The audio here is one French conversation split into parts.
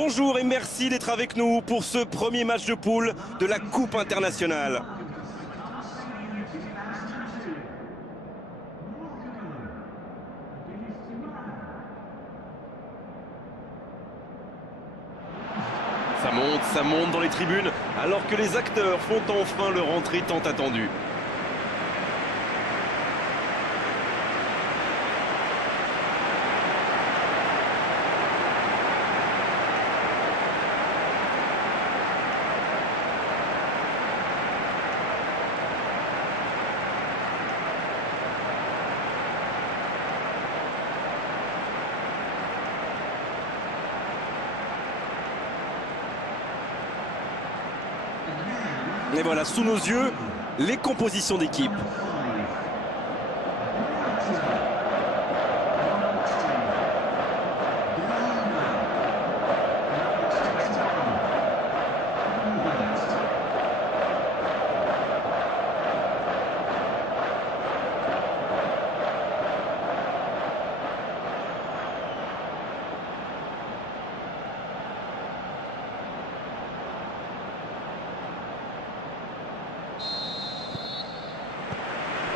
Bonjour et merci d'être avec nous pour ce premier match de poule de la Coupe internationale. Ça monte dans les tribunes alors que les acteurs font enfin leur entrée tant attendue. Et voilà, sous nos yeux, les compositions d'équipe.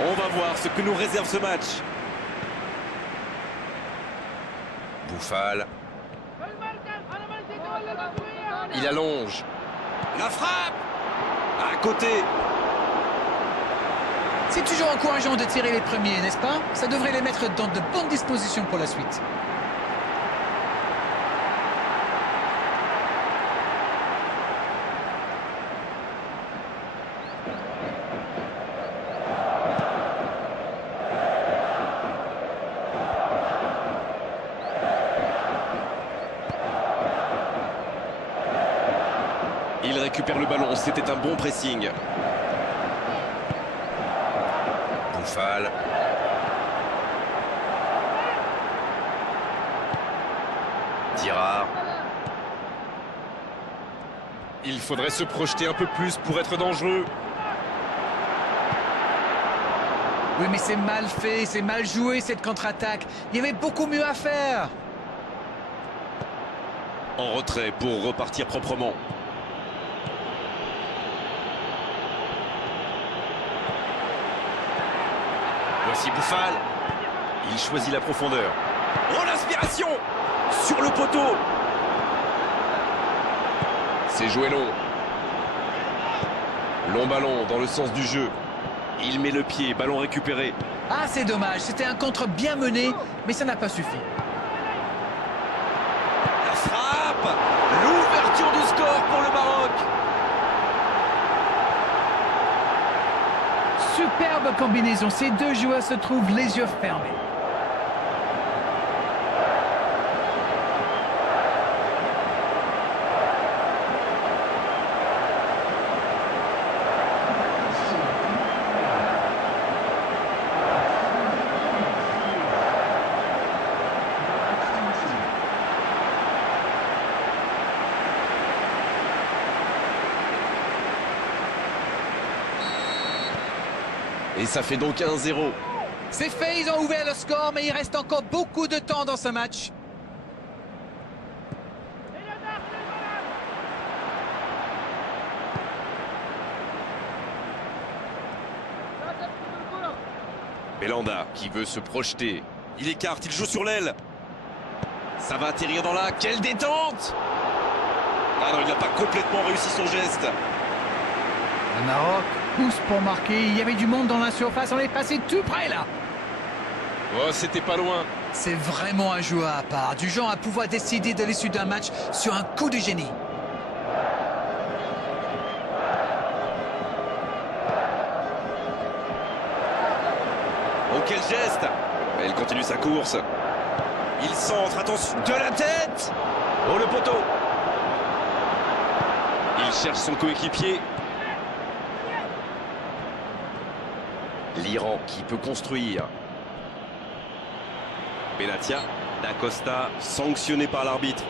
On va voir ce que nous réserve ce match. Bouffal. Il allonge. La frappe. À côté. C'est toujours encourageant de tirer les premiers, n'est-ce pas? Ça devrait les mettre dans de bonnes dispositions pour la suite. Il récupère le ballon, c'était un bon pressing. Bouffal. Tirard. Il faudrait se projeter un peu plus pour être dangereux. Oui, mais c'est mal fait, c'est mal joué cette contre-attaque. Il y avait beaucoup mieux à faire. En retrait pour repartir proprement. Voici Bouffal. Il choisit la profondeur. Oh, l'inspiration sur le poteau. C'est joué long. Long ballon dans le sens du jeu. Il met le pied, ballon récupéré. Ah, c'est dommage, c'était un contre bien mené, mais ça n'a pas suffi. La frappe. L'ouverture du score pour le Maroc. Superbe combinaison, ces deux joueurs se trouvent les yeux fermés. Et ça fait donc 1-0. C'est fait, ils ont ouvert le score, mais il reste encore beaucoup de temps dans ce match. Belhanda qui veut se projeter. Il écarte, il joue sur l'aile. Ça va atterrir dans la... Quelle détente! Ah non, il n'a pas complètement réussi son geste. Le Maroc pousse pour marquer. Il y avait du monde dans la surface. On est passé tout près là. Oh, c'était pas loin. C'est vraiment un joueur à part. Du genre à pouvoir décider de l'issue d'un match sur un coup de génie. Oh, quel geste! Il continue sa course. Il centre, attention, de la tête! Oh, le poteau! Il cherche son coéquipier. L'Iran qui peut construire. Benatia, D'Acosta, sanctionné par l'arbitre.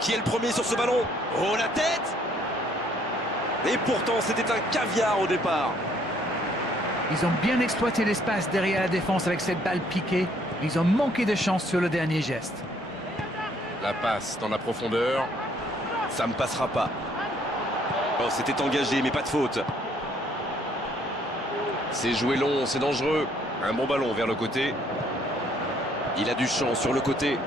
Qui est le premier sur ce ballon? Oh, la tête! Et pourtant, c'était un caviar au départ. Ils ont bien exploité l'espace derrière la défense avec cette balle piquée. Ils ont manqué de chance sur le dernier geste. La passe dans la profondeur. Ça ne passera pas. Oh, c'était engagé, mais pas de faute. C'est joué long, c'est dangereux. Un bon ballon vers le côté. Il a du champ sur le côté.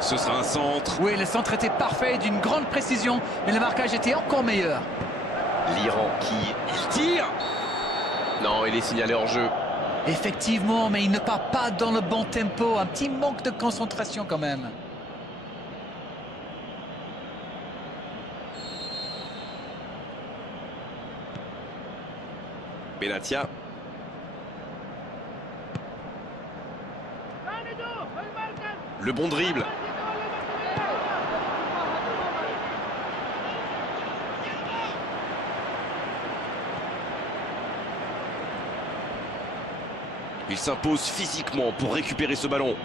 Ce sera un centre. Oui, le centre était parfait, d'une grande précision, mais le marquage était encore meilleur. L'Iran qui... Il tire! Non, il est signalé hors jeu. Effectivement, mais il ne part pas dans le bon tempo. Un petit manque de concentration quand même. Benatia. Le bon dribble. Il s'impose physiquement pour récupérer ce ballon.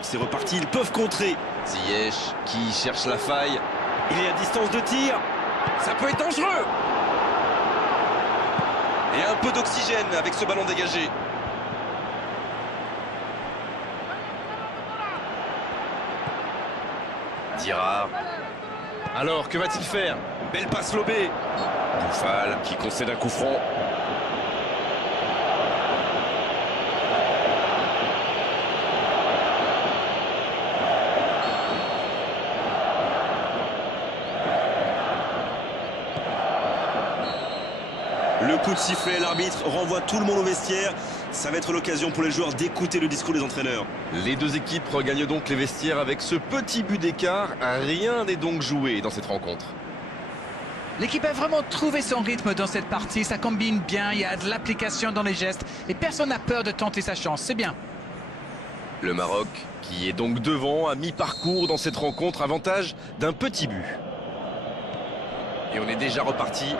C'est reparti, ils peuvent contrer. Ziyech qui cherche la faille. Il est à distance de tir. Ça peut être dangereux. Et un peu d'oxygène avec ce ballon dégagé. Dirard. Alors, que va-t-il faire? Belle passe lobée. Boufal qui concède un coup franc. Le coup de sifflet, l'arbitre renvoie tout le monde au vestiaire. Ça va être l'occasion pour les joueurs d'écouter le discours des entraîneurs. Les deux équipes regagnent donc les vestiaires avec ce petit but d'écart. Rien n'est donc joué dans cette rencontre. L'équipe a vraiment trouvé son rythme dans cette partie. Ça combine bien, il y a de l'application dans les gestes. Et personne n'a peur de tenter sa chance, c'est bien. Le Maroc, qui est donc devant à mi-parcours dans cette rencontre, avantage d'un petit but. Et on est déjà reparti.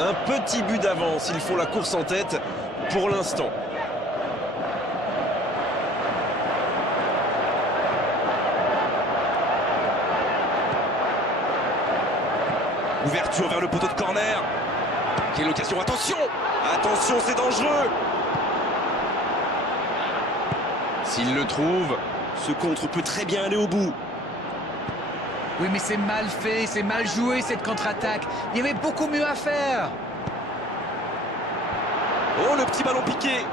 Un petit but d'avance, ils font la course en tête pour l'instant. Ouverture vers le poteau de corner. Quelle occasion, attention! Attention, c'est dangereux! S'il le trouve, ce contre peut très bien aller au bout. Oui, mais c'est mal fait, c'est mal joué cette contre-attaque. Il y avait beaucoup mieux à faire. Oh, le petit ballon piqué.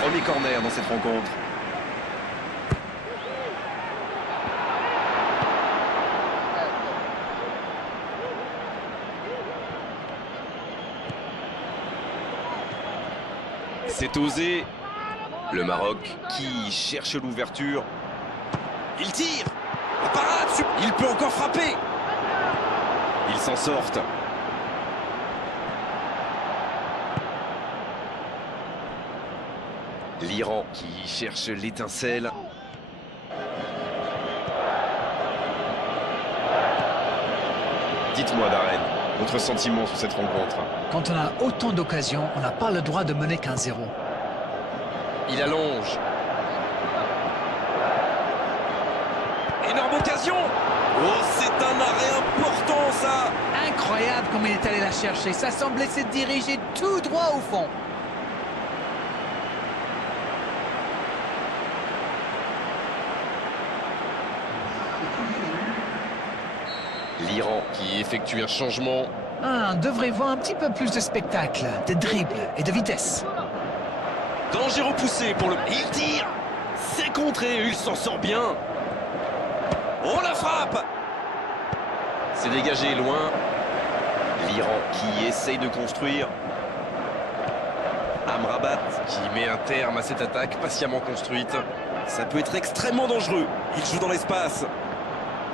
Premier corner dans cette rencontre. C'est osé. Le Maroc qui cherche l'ouverture. Il tire. La parade. Il peut encore frapper. Ils s'en sortent. L'Iran qui cherche l'étincelle. Dites-moi, Darren, votre sentiment sur cette rencontre? Quand on a autant d'occasions, on n'a pas le droit de mener qu'un 0. Il allonge. Énorme occasion. Oh, c'est un arrêt important, ça. Incroyable comme il est allé la chercher. Ça semblait se diriger tout droit au fond. L'Iran qui effectue un changement. On devrait voir un petit peu plus de spectacle, de dribble et de vitesse. Danger repoussé pour le... Il tire. C'est contré, il s'en sort bien. Oh, la frappe. C'est dégagé loin. L'Iran qui essaye de construire. Amrabat qui met un terme à cette attaque patiemment construite. Ça peut être extrêmement dangereux. Il joue dans l'espace.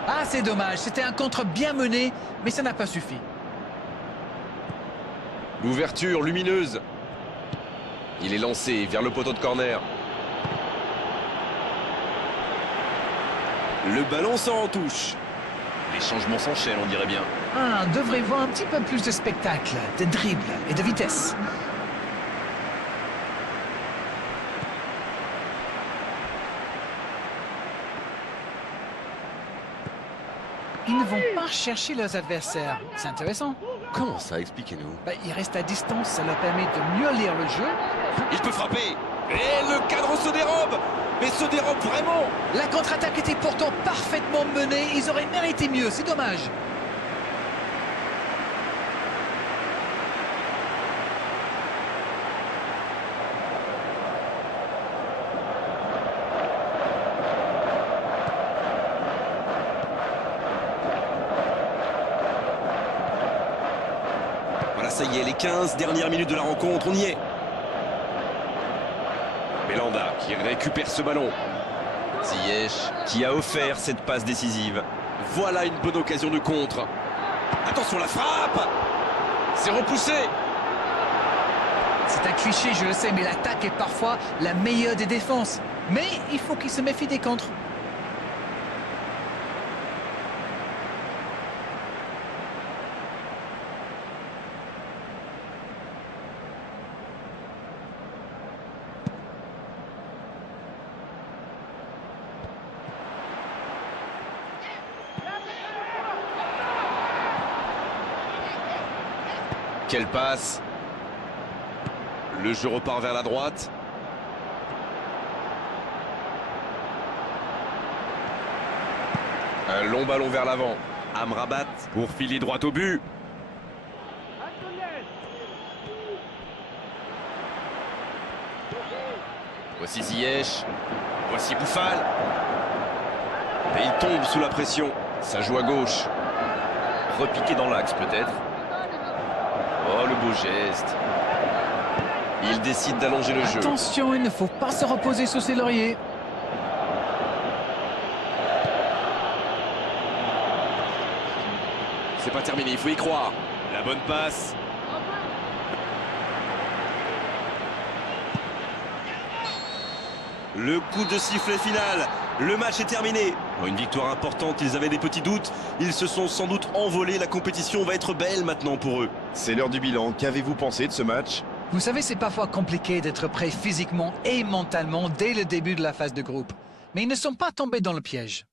Ah, c'est dommage. C'était un contre bien mené, mais ça n'a pas suffi. L'ouverture lumineuse. Il est lancé vers le poteau de corner. Le ballon sort en touche. Les changements s'enchaînent, on dirait bien. On devrait voir un petit peu plus de spectacle, de dribble et de vitesse. Ils ne vont pas chercher leurs adversaires. C'est intéressant. Comment ça? Expliquez-nous. Ils restent à distance, ça leur permet de mieux lire le jeu. Il peut frapper. Et le cadre se dérobe. Mais se dérobe vraiment. La contre-attaque était pourtant parfaitement menée. Ils auraient mérité mieux, c'est dommage. Voilà, ça y est, les 15 dernières minutes de la rencontre, on y est. Belanda qui récupère ce ballon. Ziyech qui a offert cette passe décisive. Voilà une bonne occasion de contre. Attention, la frappe. C'est repoussé. C'est un cliché, je le sais, mais l'attaque est parfois la meilleure des défenses. Mais il faut qu'il se méfie des contres. Quelle passe. Le jeu repart vers la droite. Un long ballon vers l'avant. Amrabat pour filer droit au but. Voici Ziyech. Voici Bouffal. Et il tombe sous la pression. Ça joue à gauche. Repiqué dans l'axe peut-être. Oh, le beau geste. Il décide d'allonger le jeu. Attention, il ne faut pas se reposer sur ses lauriers. C'est pas terminé, il faut y croire. La bonne passe. Le coup de sifflet final. Le match est terminé. Une victoire importante, ils avaient des petits doutes. Ils se sont sans doute envolés. La compétition va être belle maintenant pour eux. C'est l'heure du bilan. Qu'avez-vous pensé de ce match? Vous savez, c'est parfois compliqué d'être prêt physiquement et mentalement dès le début de la phase de groupe. Mais ils ne sont pas tombés dans le piège.